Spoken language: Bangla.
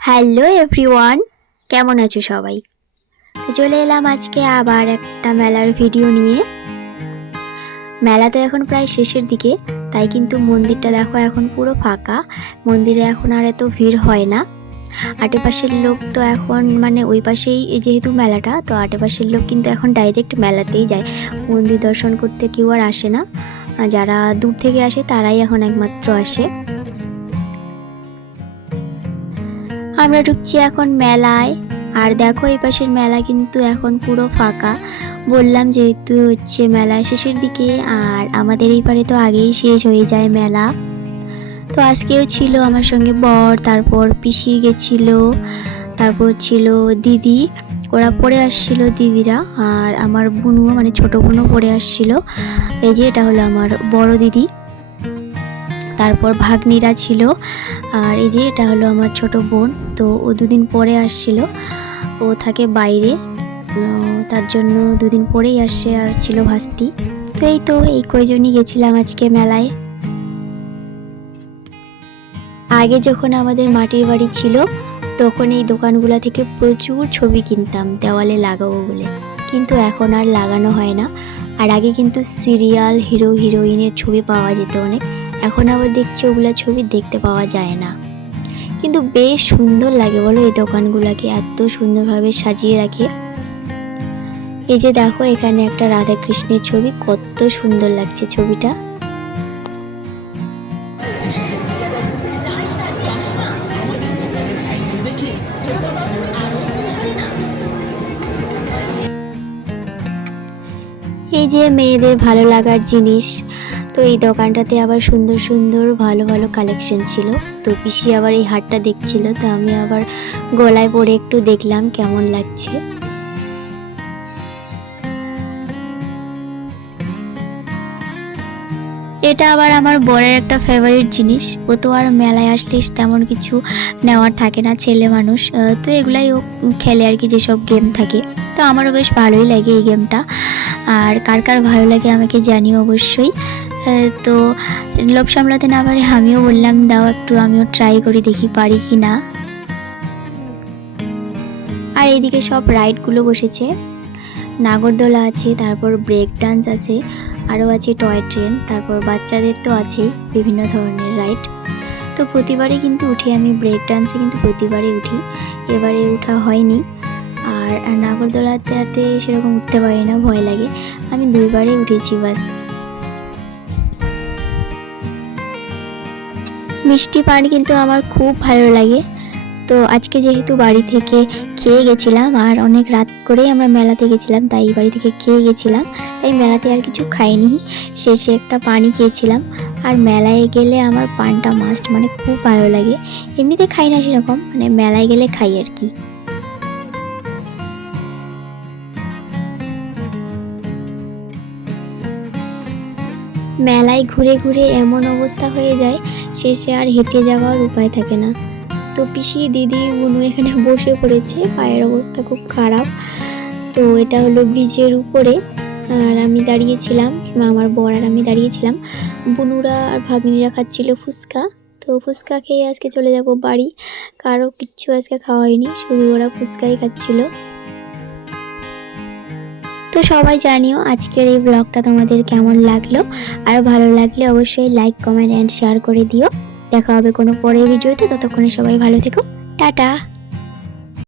হ্যালো এভরিওয়ান, কেমন আছো সবাই? তো চলে এলাম আজকে আবার একটা মেলার ভিডিও নিয়ে। মেলা তো এখন প্রায় শেষের দিকে, তাই কিন্তু মন্দিরটা দেখো এখন পুরো ফাঁকা। মন্দিরে এখন আর এত ভিড় হয় না। আশেপাশের লোক তো এখন ওই পাশেই যেহেতু মেলাটা, তো আশেপাশের লোক কিন্তু এখন ডাইরেক্ট মেলাতেই যায়। মন্দির দর্শন করতে কেউ আর আসে না। যারা দূর থেকে আসে তারাই এখন একমাত্র আসে। আমরা ঢুকছি এখন মেলায়, আর দেখো এই পাশের মেলা কিন্তু এখন পুরো ফাঁকা। বললাম যেহেতু হচ্ছে মেলা শেষের দিকে, আর আমাদের এই পারে তো আগেই শেষ হয়ে যায় মেলা। তো আজকেও ছিল আমার সঙ্গে বর, তারপর পিসি গেছিল, তারপর ছিল দিদি, ওরা পড়ে আসছিল দিদিরা, আর আমার বোনও ছোট বোনও পড়ে আসছিল। এই যে এটা হলো আমার বড় দিদি, তারপর ভাগ্নিরা ছিল, আর এই যে এটা হলো আমার ছোট বোন। তো ও দুদিন পরে আসছিল, ও থাকে বাইরে, তার জন্য দুদিন পরেই আসছে, আর ছিল ভাস্তি। তো এই কয়জনই গেছিলাম আজকে মেলায়। আগে যখন আমাদের মাটির বাড়ি ছিল তখন এই দোকানগুলা থেকে প্রচুর ছবি কিনতাম দেওয়ালে লাগাবো বলে, কিন্তু এখন আর লাগানো হয় না। আর আগে কিন্তু সিরিয়াল, হিরো হিরোইনের ছবি পাওয়া যেত অনেক, এখন আবার দেখছি ওগুলা ছবি দেখতে পাওয়া যায় না। কিন্তু বেশ সুন্দর লাগে বলো, এই দোকানগুলোকে এত সুন্দরভাবে সাজিয়ে রাখে। এই যে দেখো এখানে একটা রাধা কৃষ্ণের ছবি, কত সুন্দর লাগছে ছবিটা। এই যে মেয়েদের ভালো লাগার জিনিস, তো এই দোকানটাতে আবার সুন্দর সুন্দর ভালো ভালো কালেকশন ছিল। তো পিসি আবার এই হারটা দেখছিল, তো আমি আবার গলায় পরে একটু দেখলাম কেমন লাগছে। এটা আবার আমার বরের একটা ফেভারিট জিনিস, ও তো আর মেলায় আসলে তেমন কিছু নেওয়ার থাকে না, ছেলে মানুষ, তো এগুলাই ও খেলে আর কি, যেসব গেম থাকে। তো আমারও বেশ ভালোই লাগে এই গেমটা, আর কার কার ভালো লাগে আমাকে জানিও অবশ্যই। তো লোভ সামলাতে না পারে আমিও বললাম দাও একটু, আমিও ট্রাই করি দেখি পারি কি না। আর এইদিকে সব রাইডগুলো বসেছে, নাগরদোলা আছে, তারপর ব্রেক ডান্স আছে, আরও আছে টয় ট্রেন, তারপর বাচ্চাদের তো আছেই বিভিন্ন ধরনের রাইড। তো প্রতিবারই কিন্তু উঠি আমি ব্রেক ডান্সে, কিন্তু প্রতিবারই উঠি, এবারে উঠা হয়নি। আর নাগরদোলাতে সেরকম উঠতে পারি না, ভয় লাগে। আমি 2বারই উঠেছি বাস। মিষ্টি পান কিন্তু আমার খুব ভালো লাগে। তো আজকে যেহেতু বাড়ি থেকে খেয়ে গেছিলাম, আর অনেক রাত করেই আমরা মেলাতে গেছিলাম, তাই বাড়ি থেকে খেয়ে গেছিলাম, তাই মেলাতে আর কিছু খাইনি, শেষে একটা পানি খেয়েছিলাম। আর মেলায় গেলে আমার পানটা মাস্ট, খুব ভালো লাগে। এমনিতে খাই না সেরকম, মেলায় গেলে খাই আর কি। মেলায় ঘুরে ঘুরে এমন অবস্থা হয়ে যায়, শেষে আর হেঁটে যাওয়ার উপায় থাকে না। তো পিসি, দিদি, বুনু এখানে বসে পড়েছে, পায়ের অবস্থা খুব খারাপ। তো এটা হলো ব্রিজের উপরে, আর আমি দাঁড়িয়েছিলাম, আমার বর আর আমি দাঁড়িয়েছিলাম। বুনুরা আর ভাগ্নিরা খাচ্ছিল ফুচকা, তো ফুচকা খেয়ে আজকে চলে যাব বাড়ি। কারো কিচ্ছু আজকে খাওয়া হয়নি, শুধু ওরা ফুচকাই খাচ্ছিল। তো সবাই জানিও আজকের এই ব্লগটা তোমাদের কেমন লাগলো, আর ভালো লাগলে অবশ্যই লাইক, কমেন্ট অ্যান্ড শেয়ার করে দিও। দেখা হবে কোনো পরের ভিডিওতে, ততক্ষণে সবাই ভালো থেকো, টাটা।